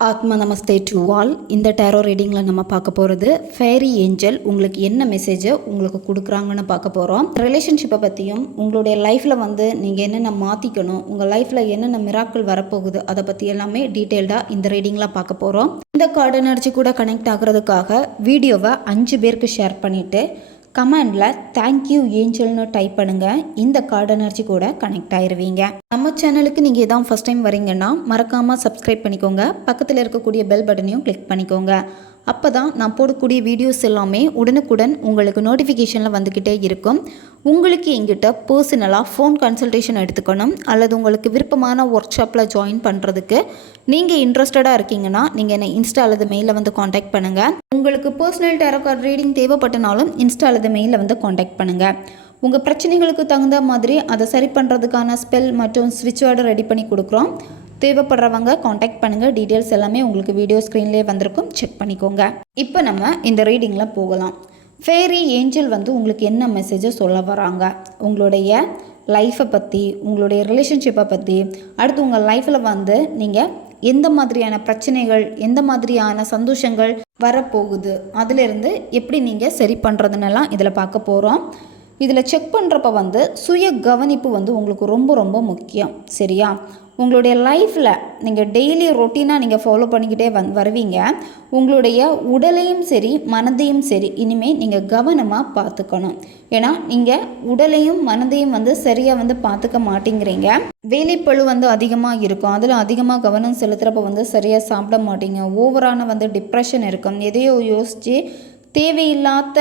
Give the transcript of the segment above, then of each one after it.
ஆத்மா நமஸ்தே to all இந்த டேரோ ரீடிங்கில் நம்ம பார்க்க போகிறது ஃபேரி ஏஞ்சல் உங்களுக்கு என்ன மெசேஜை உங்களுக்கு கொடுக்குறாங்கன்னு பார்க்க போகிறோம் ரிலேஷன்ஷிப்பை பற்றியும் உங்களுடைய லைஃப்பில் வந்து நீங்கள் என்னென்ன மாற்றிக்கணும் உங்கள் லைஃப்பில் என்னென்ன மிராக்கள் வரப்போகுது அதை பற்றி எல்லாமே டீட்டெயில்டாக இந்த ரீடிங்கில் பார்க்க போகிறோம் இந்த கார்டு எனர்ஜி கூட கனெக்ட் ஆகிறதுக்காக வீடியோவை அஞ்சு பேருக்கு ஷேர் பண்ணிவிட்டு கமெண்டில் தேங்க்யூ ஏஞ்சல்னு டைப் பண்ணுங்கள் இந்த கார்டு எனர்ஜி கூட கனெக்ட் ஆயிடுவீங்க நம்ம சேனலுக்கு நீங்கள் இதான் ஃபஸ்ட் டைம் வரீங்கன்னா மறக்காமல் சப்ஸ்கிரைப் பண்ணிக்கோங்க. பக்கத்தில் இருக்கக்கூடிய பெல் பட்டனையும் கிளிக் பண்ணிக்கோங்க. அப்போ தான் நான் போடக்கூடிய வீடியோஸ் எல்லாமே உடனுக்குடன் உங்களுக்கு நோட்டிஃபிகேஷனில் வந்துக்கிட்டே இருக்கும். உங்களுக்கு எங்கிட்ட பர்சனலாக ஃபோன் கன்சல்டேஷன் எடுத்துக்கணும் அல்லது உங்களுக்கு விருப்பமான ஒர்க் ஷாப்பில் ஜாயின் பண்ணுறதுக்கு நீங்கள் இன்ட்ரெஸ்டடாக இருக்கீங்கன்னா நீங்கள் என்னை இன்ஸ்டா அல்லது மெயிலில் வந்து காண்டாக்ட் பண்ணுங்கள் உங்களுக்கு பர்சனல் டேரோ கார்டு ரீடிங் தேவைப்பட்டனாலும் இன்ஸ்டா அல்லது மெயிலில் வந்து காண்டாக்ட் பண்ணுங்கள் உங்கள் பிரச்சனைகளுக்கு தகுந்த மாதிரி அதை சரி பண்ணுறதுக்கான ஸ்பெல் மற்றும் ஸ்விட்ச் வேர்டை ரெடி பண்ணி கொடுக்குறோம். தேவைப்படுறவங்க காண்டாக்ட் பண்ணுங்கள் டீட்டெயில்ஸ் எல்லாமே உங்களுக்கு வீடியோ ஸ்க்ரீன்லேயே வந்திருக்கும். செக் பண்ணிக்கோங்க. இப்போ நம்ம இந்த ரீடிங்கில் போகலாம். ஃபேரி ஏஞ்சல் வந்து உங்களுக்கு என்ன மெசேஜை சொல்ல வராங்க? உங்களுடைய லைஃப்பை பற்றி உங்களுடைய ரிலேஷன்ஷிப்பை பற்றி அடுத்து உங்கள் லைஃப்பில் வந்து நீங்கள் எந்த மாதிரியான பிரச்சனைகள் எந்த மாதிரியான சந்தோஷங்கள் வரப்போகுது? அதிலிருந்து எப்படி நீங்கள் சரி பண்ணுறதுன்னெல்லாம் இதில் பார்க்க போகிறோம் இதில் செக் பண்ணுறப்ப வந்து சுய கவனிப்பு வந்து உங்களுக்கு ரொம்ப ரொம்ப முக்கியம். சரியா? உங்களுடைய லைஃப்பில் நீங்கள் டெய்லி ரொட்டீனாக நீங்கள் ஃபாலோ பண்ணிக்கிட்டே வந் வருவீங்க. உங்களுடைய உடலையும் சரி மனதையும் சரி இனிமேல் நீங்கள் கவனமாக பார்த்துக்கணும். ஏன்னா நீங்கள் உடலையும் மனதையும் வந்து சரியாக வந்து பார்த்துக்க மாட்டேங்கிறீங்க. வேலைப்பழு வந்து அதிகமாக இருக்கும். அதில் அதிகமாக கவனம் செலுத்துகிறப்ப வந்து சரியாக சாப்பிட மாட்டீங்க. ஓவரான வந்து டிப்ரெஷன் இருக்கும். எதையோ யோசித்து தேவையில்லாத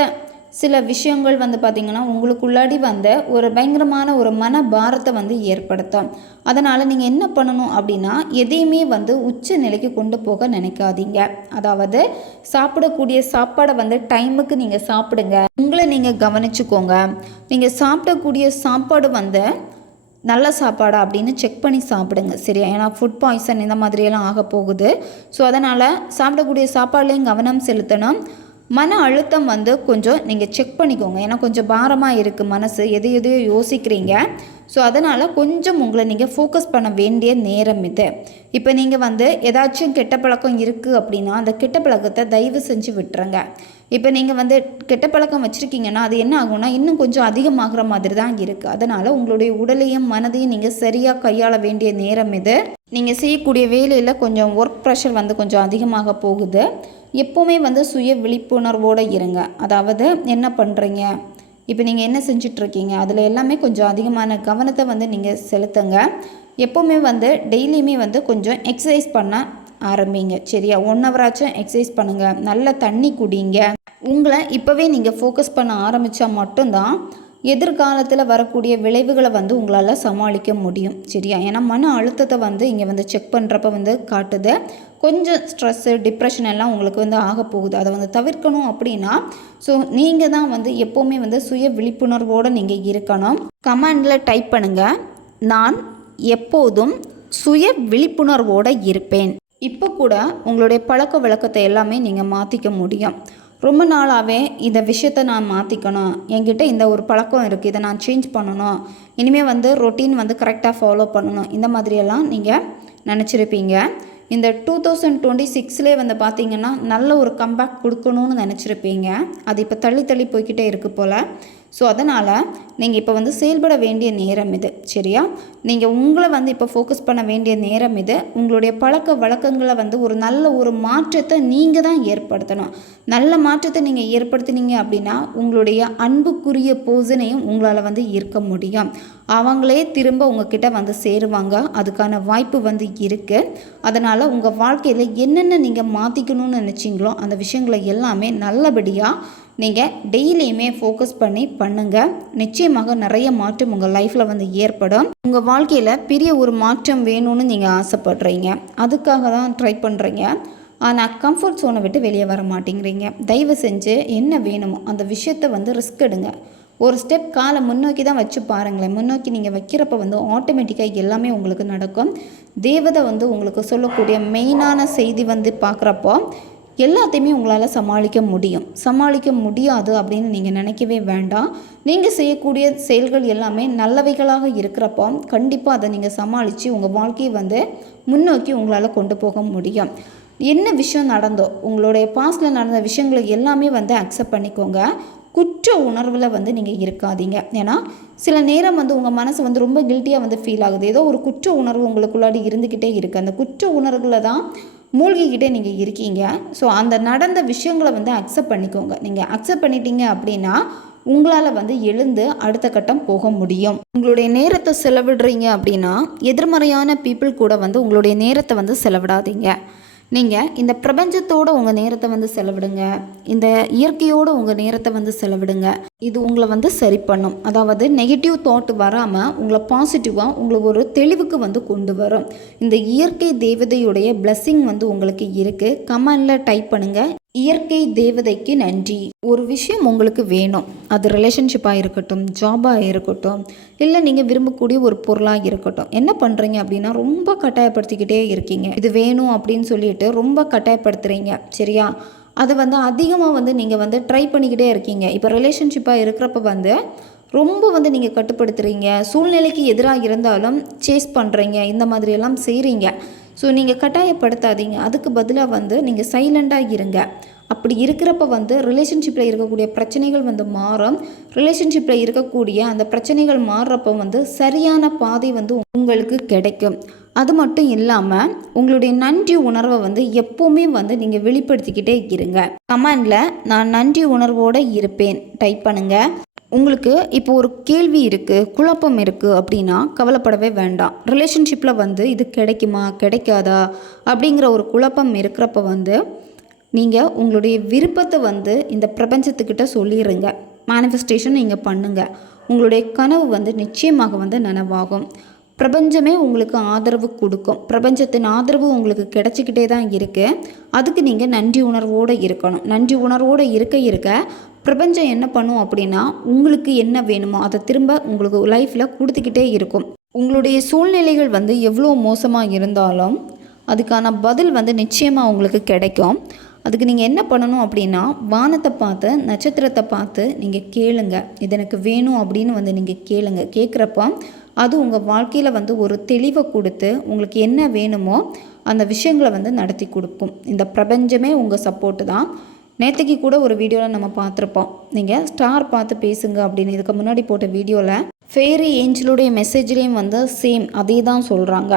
சில விஷயங்கள் வந்து பார்த்திங்கன்னா உங்களுக்குள்ளாடி வந்த ஒரு பயங்கரமான ஒரு மன பாரத்தை வந்து ஏற்படுத்தும். அதனால் நீங்கள் என்ன பண்ணணும் அப்படின்னா எதையுமே வந்து உச்ச நிலைக்கு கொண்டு போக நினைக்காதீங்க. அதாவது சாப்பிடக்கூடிய சாப்பாடை வந்து டைமுக்கு நீங்கள் சாப்பிடுங்க. உங்களை நீங்கள் கவனிச்சுக்கோங்க. நீங்கள் சாப்பிடக்கூடிய சாப்பாடு வந்து நல்ல சாப்பாடா அப்படின்னு செக் பண்ணி சாப்பிடுங்க. சரியா? ஏன்னா ஃபுட் பாய்சன் இந்த மாதிரியெல்லாம் ஆக போகுது. ஸோ அதனால் சாப்பிடக்கூடிய சாப்பாடுலேயும் கவனம் செலுத்தணும். மன அழுத்தம் வந்து கொஞ்சம் நீங்கள் செக் பண்ணிக்கோங்க. ஏன்னா கொஞ்சம் பாரமாக இருக்குது மனசு. எது எதையோ யோசிக்கிறீங்க. ஸோ அதனால் கொஞ்சம் உங்களை நீங்கள் ஃபோக்கஸ் பண்ண வேண்டிய நேரம் இது. இப்போ நீங்கள் வந்து ஏதாச்சும் கெட்ட பழக்கம் இருக்குது அப்படின்னா அந்த கெட்ட பழக்கத்தை தயவு செஞ்சு விட்டுருங்க. இப்போ நீங்கள் வந்து கெட்ட பழக்கம் வச்சுருக்கீங்கன்னா அது என்ன ஆகும்னா இன்னும் கொஞ்சம் அதிகமாகிற மாதிரி தான் இருக்குது அதனால் உங்களுடைய உடலையும் மனதையும் நீங்கள் சரியாக கையாள வேண்டிய நேரம் இது. நீங்கள் செய்யக்கூடிய வேலையில் கொஞ்சம் ஒர்க் ப்ரெஷர் வந்து கொஞ்சம் அதிகமாக போகுது. எப்போவுமே வந்து சுய விழிப்புணர்வோடு இருங்க. அதாவது என்ன பண்ணுறீங்க இப்போ நீங்கள் என்ன செஞ்சிட்ருக்கீங்க? அதில் எல்லாமே கொஞ்சம் அதிகமான கவனத்தை வந்து நீங்கள் செலுத்துங்க. எப்போவுமே வந்து டெய்லியுமே வந்து கொஞ்சம் எக்ஸசைஸ் பண்ண ஆரம்பிங்க. சரியா? ஒன் ஹவராச்சும் எக்ஸசைஸ் பண்ணுங்கள் நல்ல தண்ணி குடிங்க. உங்களை இப்போவே நீங்கள் ஃபோக்கஸ் பண்ண ஆரம்பித்தா மட்டும்தான் எதிர்காலத்தில் வரக்கூடிய விளைவுகளை வந்து உங்களால் சமாளிக்க முடியும். சரியா? ஏன்னா மன அழுத்தத்தை வந்து இங்கே வந்து செக் பண்ணுறப்ப வந்து காட்டுது. கொஞ்சம் ஸ்ட்ரெஸ்ஸு டிப்ரெஷன் எல்லாம் உங்களுக்கு வந்து ஆக போகுது. அதை வந்து தவிர்க்கணும் அப்படின்னா ஸோ நீங்கள் தான் வந்து எப்போவுமே வந்து சுய விழிப்புணர்வோடு நீங்கள் இருக்கணும். கமெண்டில் டைப் பண்ணுங்கள் நான் எப்போதும் சுய விழிப்புணர்வோடு இருப்பேன். இப்போ கூட உங்களுடைய பழக்க வழக்கத்தை எல்லாமே நீங்கள் மாற்றிக்க முடியும். ரொம்ப நாளாகவே இந்த விஷயத்த நான் மாற்றிக்கணும் என்கிட்ட இந்த ஒரு பழக்கம் இருக்குது இதை நான் சேஞ்ச் பண்ணணும். இனிமேல் வந்து ரொட்டீன் வந்து கரெக்டாக ஃபாலோ பண்ணணும். இந்த மாதிரியெல்லாம் நீங்கள் நினச்சிருப்பீங்க. இந்த டூ தௌசண்ட் டுவெண்ட்டி சிக்ஸ்லேயே வந்து பார்த்தீங்கன்னா நல்ல ஒரு கம்பேக் கொடுக்கணும்னு நினச்சிருப்பீங்க. அது இப்போ தள்ளி தள்ளி போய்கிட்டே இருக்குது போல். ஸோ அதனால் நீங்கள் இப்போ வந்து செயல்பட வேண்டிய நேரம் இது சரியா? நீங்கள் உங்களை வந்து இப்போ ஃபோக்கஸ் பண்ண வேண்டிய நேரம் இது உங்களுடைய பழக்க வழக்கங்களை வந்து ஒரு நல்ல ஒரு மாற்றத்தை நீங்கள் தான் ஏற்படுத்தணும். நல்ல மாற்றத்தை நீங்கள் ஏற்படுத்தினீங்க அப்படின்னா உங்களுடைய அன்புக்குரிய போசனையும் உங்களால் வந்து இருக்க முடியும். அவங்களே திரும்ப உங்ககிட்ட வந்து சேருவாங்க அதுக்கான வாய்ப்பு வந்து இருக்குது அதனால் உங்கள் வாழ்க்கையில் என்னென்ன நீங்கள் மாற்றிக்கணும்னு நினச்சிங்களோ அந்த விஷயங்களை எல்லாமே நல்லபடியாக நீங்கள் டெய்லியுமே ஃபோக்கஸ் பண்ணி பண்ணுங்கள் நிச்சயமாக நிறைய மாற்றம் உங்கள் லைஃப்பில் வந்து ஏற்படும். உங்கள் வாழ்க்கையில் பெரிய ஒரு மாற்றம் வேணும்னு நீங்கள் ஆசைப்படுறீங்க. அதுக்காக தான் ட்ரை பண்ணுறீங்க ஆனால் கம்ஃபர்ட் சோனை விட்டு வெளியே வர மாட்டேங்கிறீங்க. தயவு செஞ்சு என்ன வேணுமோ அந்த விஷயத்தை வந்து ரிஸ்க் எடுங்க. ஒரு ஸ்டெப் காலை முன்னோக்கி தான் வச்சு பாருங்களேன். முன்னோக்கி நீங்கள் வைக்கிறப்ப வந்து ஆட்டோமேட்டிக்காக எல்லாமே உங்களுக்கு நடக்கும். தேவதை வந்து உங்களுக்கு சொல்லக்கூடிய மெயினான செய்தி வந்து பார்க்குறப்போ எல்லாத்தையுமே உங்களால் சமாளிக்க முடியும். சமாளிக்க முடியாது அப்படின்னு நீங்கள் நினைக்கவே வேண்டாம். நீங்கள் செய்யக்கூடிய செயல்கள் எல்லாமே நல்லவைகளாக இருக்கிறப்போ கண்டிப்பாக அதை நீங்கள் சமாளித்து உங்கள் வாழ்க்கையை வந்து முன்னோக்கி உங்களால் கொண்டு போக முடியும். என்ன விஷயம் நடந்தோ உங்களுடைய பாஸ்டில் நடந்த விஷயங்களை எல்லாமே வந்து அக்செப்ட் பண்ணிக்கோங்க. குற்ற உணர்வில் வந்து நீங்கள் இருக்காதீங்க. ஏன்னா சில நேரம் வந்து உங்கள் மனசு வந்து ரொம்ப கில்ட்டியாக வந்து ஃபீல் ஆகுது. ஏதோ ஒரு குற்ற உணர்வு உங்களுக்குள்ளாடி இருந்துக்கிட்டே இருக்குது அந்த குற்ற உணர்வுகளை தான் மூழ்கிக்கிட்டே நீங்கள் இருக்கீங்க. ஸோ அந்த நடந்த விஷயங்களை வந்து அக்செப்ட் பண்ணிக்கோங்க. நீங்கள் அக்செப்ட் பண்ணிட்டீங்க அப்படின்னா உங்களால் வந்து எழுந்து அடுத்த கட்டம் போக முடியும். உங்களுடைய நேரத்தை செலவிடுறீங்க அப்படின்னா எதிர்மறையான பீப்புள் கூட வந்து உங்களுடைய நேரத்தை வந்து செலவிடாதீங்க. நீங்கள் இந்த பிரபஞ்சத்தோடு உங்கள் நேரத்தை வந்து செலவிடுங்க. இந்த இயற்கையோடு உங்கள் நேரத்தை வந்து செலவிடுங்க. இது உங்களை வந்து சரி பண்ணும். அதாவது நெகட்டிவ் தாட் வராமல் உங்களை பாசிட்டிவாக உங்களை ஒரு தெளிவுக்கு வந்து கொண்டு வரும். இந்த இயற்கை தேவதையுடைய பிளஸ்ஸிங் வந்து உங்களுக்கு இருக்குது கமெண்டில் டைப் பண்ணுங்கள் இயற்கை தேவதைக்கு நன்றி. ஒரு விஷயம் உங்களுக்கு வேணும். அது ரிலேஷன்ஷிப்பாக இருக்கட்டும் ஜாபாக இருக்கட்டும் இல்லை நீங்கள் விரும்பக்கூடிய ஒரு பொருளாக இருக்கட்டும். என்ன பண்ணுறீங்க அப்படின்னா ரொம்ப கட்டாயப்படுத்திக்கிட்டே இருக்கீங்க. இது வேணும் அப்படின்னு சொல்லிட்டு ரொம்ப கட்டாயப்படுத்துகிறீங்க சரியா? அதை வந்து அதிகமாக வந்து நீங்கள் வந்து ட்ரை பண்ணிக்கிட்டே இருக்கீங்க. இப்போ ரிலேஷன்ஷிப்பாக இருக்கிறப்ப வந்து ரொம்ப வந்து நீங்கள் கட்டுப்படுத்துகிறீங்க சூழ்நிலைக்கு எதிராக இருந்தாலும் சேஸ் பண்ணுறீங்க இந்த மாதிரியெல்லாம் செய்கிறீங்க ஸோ நீங்கள் கட்டாயப்படுத்தாதீங்க. அதுக்கு பதிலாக வந்து நீங்கள் சைலண்ட்டாக இருங்க. அப்படி இருக்கிறப்ப வந்து ரிலேஷன்ஷிப்பில் இருக்கக்கூடிய பிரச்சனைகள் வந்து மாறும். ரிலேஷன்ஷிப்பில் இருக்கக்கூடிய அந்த பிரச்சனைகள் மாறுறப்ப வந்து சரியான பாதை வந்து உங்களுக்கு கிடைக்கும். அது மட்டும் இல்லாமல் உங்களுடைய நன்றி உணர்வை வந்து எப்போவுமே வந்து நீங்கள் வெளிப்படுத்திக்கிட்டே இருங்க. கமெண்டில் நான் நன்றி உணர்வோடு இருப்பேன். டைப் பண்ணுங்கள் உங்களுக்கு இப்போ ஒரு கேள்வி இருக்குது குழப்பம் இருக்குது அப்படின்னா கவலைப்படவே வேண்டாம். ரிலேஷன்ஷிப்பில் வந்து இது கிடைக்குமா கிடைக்காதா அப்படிங்கிற ஒரு குழப்பம் இருக்கிறப்ப வந்து நீங்கள் உங்களுடைய விருப்பத்தை வந்து இந்த பிரபஞ்சத்துக்கிட்ட சொல்லிடுங்க மேனிஃபெஸ்டேஷன் நீங்கள் பண்ணுங்கள் உங்களுடைய கனவு வந்து நிச்சயமாக வந்து நனவாகும். பிரபஞ்சமே உங்களுக்கு ஆதரவு கொடுக்கும். பிரபஞ்சத்தின் ஆதரவு உங்களுக்கு கிடைச்சிக்கிட்டே தான் இருக்குது அதுக்கு நீங்கள் நன்றி உணர்வோடு இருக்கணும். நன்றி உணர்வோடு இருக்க இருக்க பிரபஞ்சம் என்ன பண்ணும் அப்படின்னா உங்களுக்கு என்ன வேணுமோ அதை திரும்ப உங்களுக்கு லைஃப்பில் கொடுத்துக்கிட்டே இருக்கும். உங்களுடைய சூழ்நிலைகள் வந்து எவ்வளோ மோசமாக இருந்தாலும் அதுக்கான பதில் வந்து நிச்சயமாக உங்களுக்கு கிடைக்கும். அதுக்கு நீங்கள் என்ன பண்ணணும் அப்படின்னா வானத்தை பார்த்து நட்சத்திரத்தை பார்த்து நீங்கள் கேளுங்க. இது எனக்கு வேணும் அப்படின்னு வந்து நீங்கள் கேளுங்க. கேட்குறப்ப அது உங்கள் வாழ்க்கையில் வந்து ஒரு தெளிவை கொடுத்து உங்களுக்கு என்ன வேணுமோ அந்த விஷயங்களை வந்து நடத்தி கொடுக்கும். இந்த பிரபஞ்சமே உங்கள் சப்போர்ட்டு தான். நேற்றுக்கு கூட ஒரு வீடியோவில் நம்ம பார்த்துருப்போம். நீங்கள் ஸ்டார் பார்த்து பேசுங்க அப்படின்னு இதுக்கு முன்னாடி போட்ட வீடியோவில் ஃபேரி ஏஞ்சலுடைய மெசேஜ்லேயும் வந்து சேம் அதே தான் சொல்கிறாங்க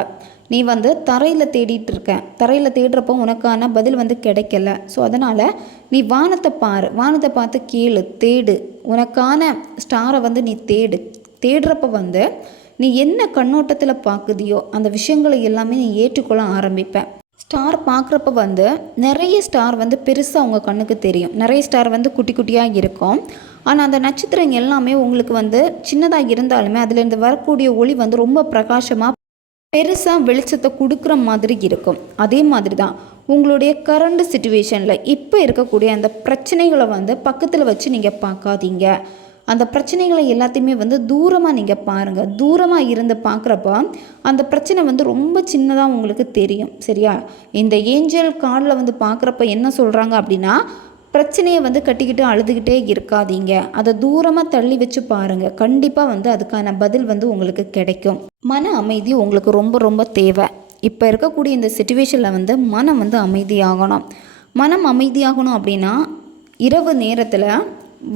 நீ வந்து தரையில் தேடிட்டு இருக்க. தரையில் தேடுறப்போ உனக்கான பதில் வந்து கிடைக்கல. ஸோ அதனால் நீ வானத்தை பாரு. வானத்தை பார்த்து கேளு தேடு. உனக்கான ஸ்டாரை வந்து நீ தேடு. தேடுறப்ப வந்து நீ என்ன கண்ணோட்டத்தில் பார்க்குதியோ அந்த விஷயங்களை எல்லாமே நீ ஏற்றுக்கொள்ள ஆரம்பிப்பேன் ஸ்டார் பார்க்குறப்ப வந்து நிறைய ஸ்டார் வந்து பெருசாக உங்கள் கண்ணுக்கு தெரியும். நிறைய ஸ்டார் வந்து குட்டி குட்டியாக இருக்கும். ஆனால் அந்த நட்சத்திரம் எல்லாமே உங்களுக்கு வந்து சின்னதாக இருந்தாலுமே அதுலேருந்து வரக்கூடிய ஒளி வந்து ரொம்ப பிரகாசமாக பெருசாக வெளிச்சத்தை கொடுக்குற மாதிரி இருக்கும். அதே மாதிரி தான் உங்களுடைய கரண்ட் சுச்சுவேஷனில் இப்போ இருக்கக்கூடிய அந்த பிரச்சனைகளை வந்து பக்கத்தில் வச்சு நீங்கள் பார்க்காதீங்க. அந்த பிரச்சனைகளை எல்லாத்தையுமே வந்து தூரமாக நீங்கள் பாருங்கள் தூரமாக இருந்து பார்க்குறப்ப அந்த பிரச்சனை வந்து ரொம்ப சின்னதாக உங்களுக்கு தெரியும். சரியா? இந்த ஏஞ்சல் கார்டில் வந்து பார்க்குறப்ப என்ன சொல்கிறாங்க அப்படின்னா பிரச்சனையை வந்து கட்டிக்கிட்டு அழுதுகிட்டே இருக்காதீங்க. அதை தூரமாக தள்ளி வச்சு பாருங்கள் கண்டிப்பாக வந்து அதுக்கான பதில் வந்து உங்களுக்கு கிடைக்கும். மன அமைதி உங்களுக்கு ரொம்ப ரொம்ப தேவை. இப்போ இருக்கக்கூடிய இந்த சுச்சுவேஷனில் வந்து மனம் வந்து அமைதியாகணும். மனம் அமைதியாகணும் அப்படின்னா இரவு நேரத்தில்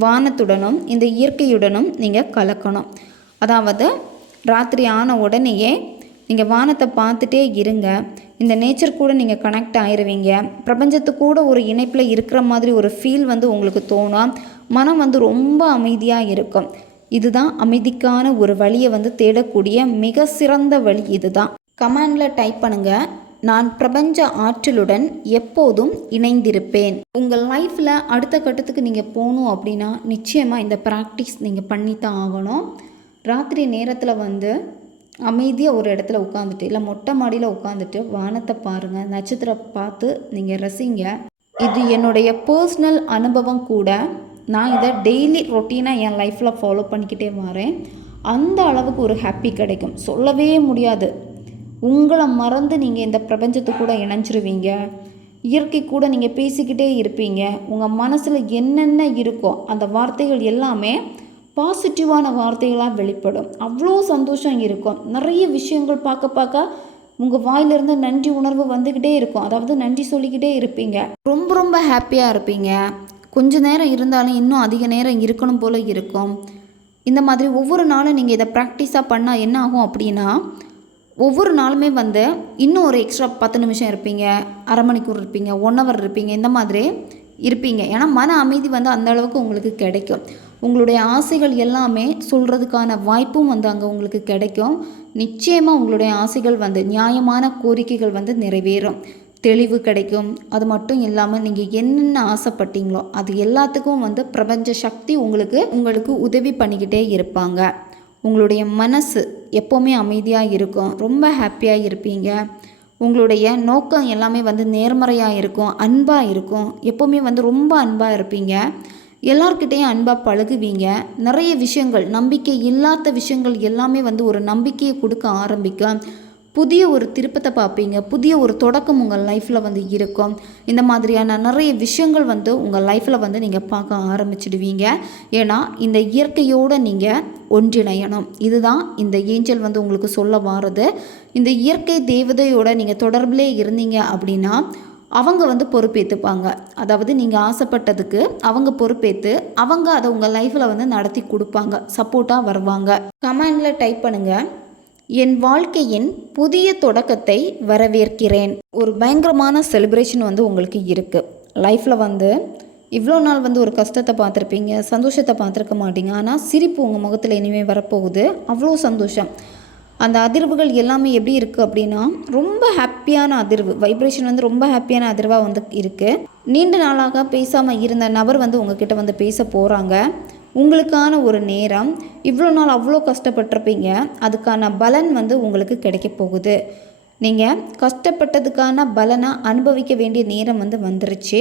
வானத்துடனும் இந்த இயற்கையுடனும் நீங்கள் கலக்கணும். அதாவது ராத்திரி ஆன உடனேயே நீங்கள் வானத்தை பார்த்துட்டே இருங்க. இந்த நேச்சர் கூட நீங்கள் கனெக்ட் ஆயிருவீங்க. பிரபஞ்சத்து கூட ஒரு இணைப்பில் இருக்கிற மாதிரி ஒரு ஃபீல் வந்து உங்களுக்கு தோணும். மனம் வந்து ரொம்ப அமைதியாக இருக்கும். இதுதான் அமைதிக்கான ஒரு வழியை வந்து தேடக்கூடிய மிக சிறந்த வழி. இதுதான். கமெண்டில் டைப் பண்ணுங்கள் நான் பிரபஞ்ச ஆற்றலுடன் எப்போதும் இணைந்திருப்பேன். உங்கள் லைஃப்பில் அடுத்த கட்டத்துக்கு நீங்கள் போகணும் அப்படின்னா நிச்சயமாக இந்த ப்ராக்டிஸ் நீங்கள் பண்ணித்தான் ஆகணும். ராத்திரி நேரத்தில் வந்து அமைதியாக ஒரு இடத்துல உட்காந்துட்டு இல்லை மொட்டை மாடியில் உட்காந்துட்டு வானத்தை பாருங்கள் நட்சத்திரம் பார்த்து நீங்கள் ரசிங்க. இது என்னுடைய பர்சனல் அனுபவம் கூட. நான் இதை டெய்லி ரொட்டீனாக என் லைஃப்பில் ஃபாலோ பண்ணிக்கிட்டே வரேன் அந்த அளவுக்கு ஒரு ஹாப்பி கிடைக்கும். சொல்லவே முடியாது. உங்களை மறந்து நீங்கள் இந்த பிரபஞ்சத்து கூட இணைஞ்சிருவீங்க. இயற்கை கூட நீங்கள் பேசிக்கிட்டே இருப்பீங்க. உங்கள் மனசில் என்னென்ன இருக்கோ அந்த வார்த்தைகள் எல்லாமே பாசிட்டிவான வார்த்தைகளாக வெளிப்படும். அவ்வளோ சந்தோஷம் இருக்கும். நிறைய விஷயங்கள் பார்க்க பார்க்க உங்கள் வாயிலிருந்து நன்றி உணர்வு வந்துக்கிட்டே இருக்கும். அதாவது நன்றி சொல்லிக்கிட்டே இருப்பீங்க. ரொம்ப ரொம்ப ஹாப்பியாக இருப்பீங்க. கொஞ்ச நேரம் இருந்தாலும் இன்னும் அதிக நேரம் இருக்கணும் போல் இருக்கும். இந்த மாதிரி ஒவ்வொரு நாளும் நீங்கள் இதை ப்ராக்டிஸாக பண்ணால் என்ன ஆகும் அப்படின்னா ஒவ்வொரு நாளுமே வந்து இன்னும் ஒரு எக்ஸ்ட்ரா பத்து நிமிஷம் இருப்பீங்க அரை மணிக்கூர் இருப்பீங்க ஒன் ஹவர் இருப்பீங்க இந்த மாதிரி இருப்பீங்க. ஏன்னா மன அமைதி வந்து அந்த அளவுக்கு உங்களுக்கு கிடைக்கும். உங்களுடைய ஆசைகள் எல்லாமே சொல்கிறதுக்கான வாய்ப்பும் வந்து அங்கே உங்களுக்கு கிடைக்கும். நிச்சயமாக உங்களுடைய ஆசைகள் வந்து நியாயமான கோரிக்கைகள் வந்து நிறைவேறும். தெளிவு கிடைக்கும். அது மட்டும் இல்லாமல் நீங்கள் என்னென்ன ஆசைப்பட்டீங்களோ அது எல்லாத்துக்கும் வந்து பிரபஞ்ச சக்தி உங்களுக்கு உங்களுக்கு உதவி பண்ணிக்கிட்டே இருப்பாங்க. உங்களுடைய மனசு எப்போவுமே அமைதியாக இருக்கும். ரொம்ப ஹாப்பியாக இருப்பீங்க. உங்களுடைய நோக்கம் எல்லாமே வந்து நேர்மறையாக இருக்கும். அன்பாக இருக்கும். எப்போவுமே வந்து ரொம்ப அன்பாக இருப்பீங்க. எல்லார்கிட்டேயும் அன்பாக பழகுவீங்க. நிறைய விஷயங்கள் நம்பிக்கை இல்லாத விஷயங்கள் எல்லாமே வந்து ஒரு நம்பிக்கையை கொடுக்க ஆரம்பிக்கும். புதிய ஒரு திருப்பத்தை பார்ப்பீங்க. புதிய ஒரு தொடக்கம் உங்கள் லைஃப்பில் வந்து இருக்கும். இந்த மாதிரியான நிறைய விஷயங்கள் வந்து உங்கள் லைஃப்பில் வந்து நீங்கள் பார்க்க ஆரம்பிச்சிடுவீங்க. ஏன்னா இந்த இயற்கையோடு நீங்கள் ஒன்றிணையணும். இதுதான் இந்த ஏஞ்சல் வந்து உங்களுக்கு சொல்ல வாரது. இந்த இயற்கை தேவதையோட நீங்கள் தொடர்பிலே இருந்தீங்க அப்படின்னா அவங்க வந்து பொறுப்பேற்றுப்பாங்க அதாவது நீங்கள் ஆசைப்பட்டதுக்கு அவங்க பொறுப்பேற்று அவங்க அதை உங்கள் லைஃப்பில் வந்து நடத்தி கொடுப்பாங்க. சப்போர்ட்டாக வருவாங்க. கமெண்டில் டைப் பண்ணுங்கள் என் வாழ்க்கையின் புதிய தொடக்கத்தை வரவேற்கிறேன். ஒரு பயங்கரமான செலிப்ரேஷன் வந்து உங்களுக்கு இருக்குது லைஃப்பில் வந்து இவ்வளோ நாள் வந்து ஒரு கஷ்டத்தை பார்த்துருப்பீங்க சந்தோஷத்தை பார்த்துருக்க மாட்டீங்க. ஆனால் சிரிப்பு உங்கள் முகத்தில் இனிமேல் வரப்போகுது. அவ்வளோ சந்தோஷம். அந்த அதிர்வுகள் எல்லாமே எப்படி இருக்குது அப்படின்னா ரொம்ப ஹாப்பியான அதிர்வு. வைப்ரேஷன் வந்து ரொம்ப ஹாப்பியான அதிர்வாக வந்து இருக்குது நீண்ட நாளாக பேசாமல் இருந்த நபர் வந்து உங்ககிட்ட வந்து பேச போகிறாங்க உங்களுக்கான ஒரு நேரம். இவ்வளோ நாள் அவ்வளோ கஷ்டப்பட்டிருப்பீங்க. அதுக்கான பலன் வந்து உங்களுக்கு கிடைக்க போகுது. நீங்கள் கஷ்டப்பட்டதுக்கான பலனை அனுபவிக்க வேண்டிய நேரம் வந்து வந்துருச்சு.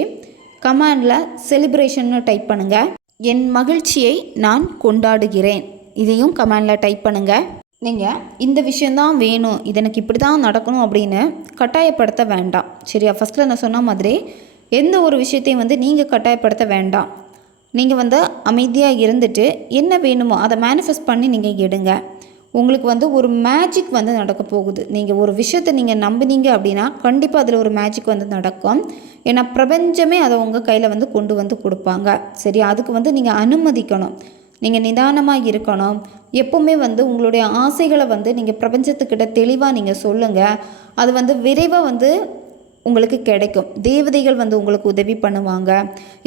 கமாண்டில் செலிப்ரேஷன்னு டைப் பண்ணுங்கள் என் மகிழ்ச்சியை நான் கொண்டாடுகிறேன். இதையும் கமாண்டில் டைப் பண்ணுங்கள் நீங்கள் இந்த விஷயந்தான் வேணும். இது எனக்கு இப்படி தான் நடக்கணும் அப்படின்னு கட்டாயப்படுத்த வேண்டாம். சரியா? ஃபஸ்ட்டில் நான் சொன்ன மாதிரி எந்த ஒரு விஷயத்தையும் வந்து நீங்கள் கட்டாயப்படுத்த வேண்டாம். நீங்கள் வந்து அமைதியாக இருந்துட்டு என்ன வேணுமோ அதை மேனிஃபெஸ்ட் பண்ணி நீங்கள் எடுங்க. உங்களுக்கு வந்து ஒரு மேஜிக் வந்து நடக்க போகுது. நீங்கள் ஒரு விஷயத்தை நீங்கள் நம்பினீங்க அப்படின்னா கண்டிப்பாக அதில் ஒரு மேஜிக் வந்து நடக்கும். ஏன்னா பிரபஞ்சமே அதை உங்கள் கையில் வந்து கொண்டு வந்து கொடுப்பாங்க. சரி அதுக்கு வந்து நீங்கள் அனுமதிக்கணும். நீங்கள் நிதானமாக இருக்கணும். எப்போவுமே வந்து உங்களுடைய ஆசைகளை வந்து நீங்கள் பிரபஞ்சத்துக்கிட்ட தெளிவாக நீங்கள் சொல்லுங்கள் அது வந்து விரைவாக வந்து உங்களுக்கு கிடைக்கும். தேவதைகள் வந்து உங்களுக்கு உதவி பண்ணுவாங்க.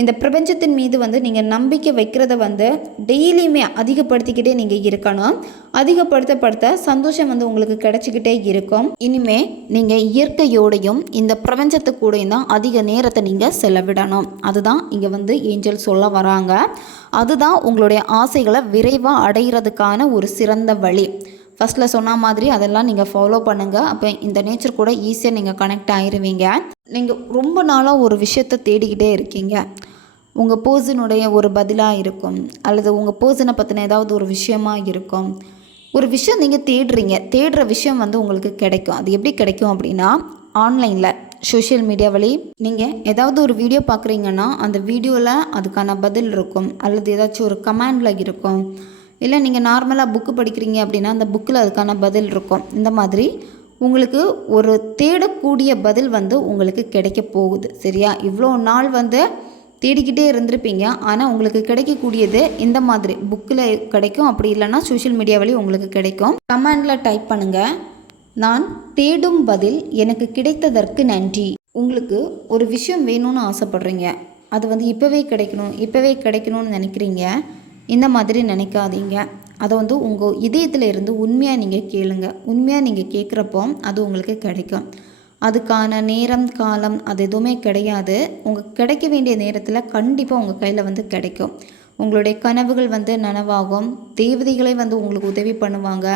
இந்த பிரபஞ்சத்தின் மீது வந்து நீங்கள் நம்பிக்கை வைக்கிறத வந்து டெய்லியுமே அதிகப்படுத்திக்கிட்டே நீங்கள் இருக்கணும். அதிகப்படுத்தப்படுத்த சந்தோஷம் வந்து உங்களுக்கு கிடைச்சிக்கிட்டே இருக்கும். இனிமே நீங்கள் இயற்கையோடையும் இந்த பிரபஞ்சத்து கூடயும் தான் அதிக நேரத்தை நீங்கள் செலவிடணும். அதுதான் இங்கே வந்து ஏஞ்சல் சொல்ல வராங்க. அதுதான் உங்களுடைய ஆசைகளை விரைவாக அடைகிறதுக்கான ஒரு சிறந்த வழி. ஃபஸ்ட்டில் சொன்ன மாதிரி அதெல்லாம் நீங்கள் ஃபாலோ பண்ணுங்கள் அப்போ இந்த நேச்சர் கூட ஈஸியாக நீங்கள் கனெக்ட் ஆயிருவீங்க. நீங்கள் ரொம்ப நாளாக ஒரு விஷயத்தை தேடிக்கிட்டே இருக்கீங்க. உங்கள் பர்சனுடைய ஒரு பதிலாக இருக்கும். அல்லது உங்கள் பர்சனை பற்றின ஏதாவது ஒரு விஷயமாக இருக்கும். ஒரு விஷயம் நீங்கள் தேடுறீங்க. தேடுற விஷயம் வந்து உங்களுக்கு கிடைக்கும். அது எப்படி கிடைக்கும் அப்படின்னா ஆன்லைனில் சோஷியல் மீடியா வழி நீங்கள் ஏதாவது ஒரு வீடியோ பார்க்குறீங்கன்னா அந்த வீடியோவில் அதுக்கான பதில் இருக்கும். அல்லது ஏதாச்சும் ஒரு கமெண்டில் இருக்கும். இல்லை நீங்கள் நார்மலாக புக்கு படிக்கிறீங்க அப்படின்னா அந்த புக்கில் அதுக்கான பதில் இருக்கும். இந்த மாதிரி உங்களுக்கு ஒரு தேடக்கூடிய பதில் வந்து உங்களுக்கு கிடைக்க போகுது. சரியா? இவ்வளோ நாள் வந்து தேடிக்கிட்டே இருந்திருப்பீங்க. ஆனால் உங்களுக்கு கிடைக்கக்கூடியது இந்த மாதிரி புக்கில் கிடைக்கும். அப்படி இல்லைன்னா சோஷியல் மீடியா வழி உங்களுக்கு கிடைக்கும். கமெண்டில் டைப் பண்ணுங்கள் நான் தேடும் பதில் எனக்கு கிடைத்ததற்கு நன்றி. உங்களுக்கு ஒரு விஷயம் வேணும்னு ஆசைப்பட்றீங்க. அது வந்து இப்போவே கிடைக்கணும் இப்போவே கிடைக்கணும்னு நினைக்கிறீங்க. இந்த மாதிரி நினைக்காதீங்க. அதை வந்து உங்கள் இதயத்தில் இருந்து உண்மையாக நீங்கள் கேளுங்க. உண்மையாக நீங்கள் கேட்குறப்போ அது உங்களுக்கு கிடைக்கும். அதுக்கான நேரம் காலம் அது எதுவுமே கிடையாது. உங்கள் கிடைக்க வேண்டிய நேரத்தில் கண்டிப்பாக உங்கள் கையில் வந்து கிடைக்கும். உங்களுடைய கனவுகள் வந்து நனவாகும். தேவதைகளே வந்து உங்களுக்கு உதவி பண்ணுவாங்க.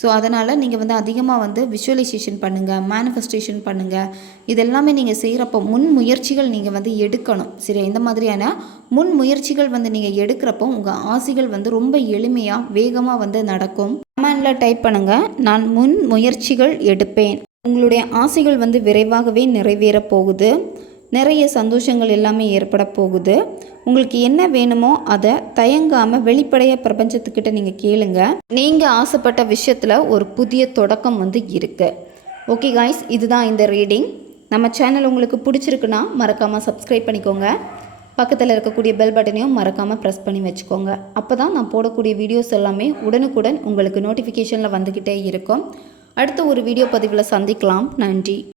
ஸோ அதனால் நீங்கள் வந்து அதிகமாக வந்து விஷுவலைசேஷன் பண்ணுங்கள் மேனிஃபெஸ்டேஷன் பண்ணுங்கள் இதெல்லாமே நீங்கள் செய்கிறப்போ முன் முயற்சிகள் நீங்கள் வந்து எடுக்கணும். சரியா? இந்த மாதிரியான முன் முயற்சிகள் வந்து நீங்கள் எடுக்கிறப்போ உங்கள் ஆசைகள் வந்து ரொம்ப எளிமையாக வேகமாக வந்து நடக்கும். கமெண்டில் டைப் பண்ணுங்கள் நான் முன் முயற்சிகள் எடுப்பேன். உங்களுடைய ஆசைகள் வந்து விரைவாகவே நிறைவேறப் போகுது. நிறைய சந்தோஷங்கள் எல்லாமே ஏற்பட போகுது. உங்களுக்கு என்ன வேணுமோ அதை தயங்காமல் வெளிப்படையாக பிரபஞ்சத்துக்கிட்ட நீங்கள் கேளுங்க. நீங்கள் ஆசைப்பட்ட விஷயத்தில் ஒரு புதிய தொடக்கம் வந்து இருக்குது ஓகே காய்ஸ் இதுதான் இந்த ரீடிங் நம்ம சேனல் உங்களுக்கு பிடிச்சிருக்குன்னா மறக்காமல் சப்ஸ்கிரைப் பண்ணிக்கோங்க. பக்கத்தில் இருக்கக்கூடிய பெல் பட்டனையும் மறக்காமல் ப்ரெஸ் பண்ணி வச்சுக்கோங்க. அப்போ தான் நான் போடக்கூடிய வீடியோஸ் எல்லாமே உடனுக்குடன் உங்களுக்கு நோட்டிஃபிகேஷனில் வந்துக்கிட்டே இருக்கும். அடுத்த ஒரு வீடியோ பதிவில் சந்திக்கலாம். நன்றி.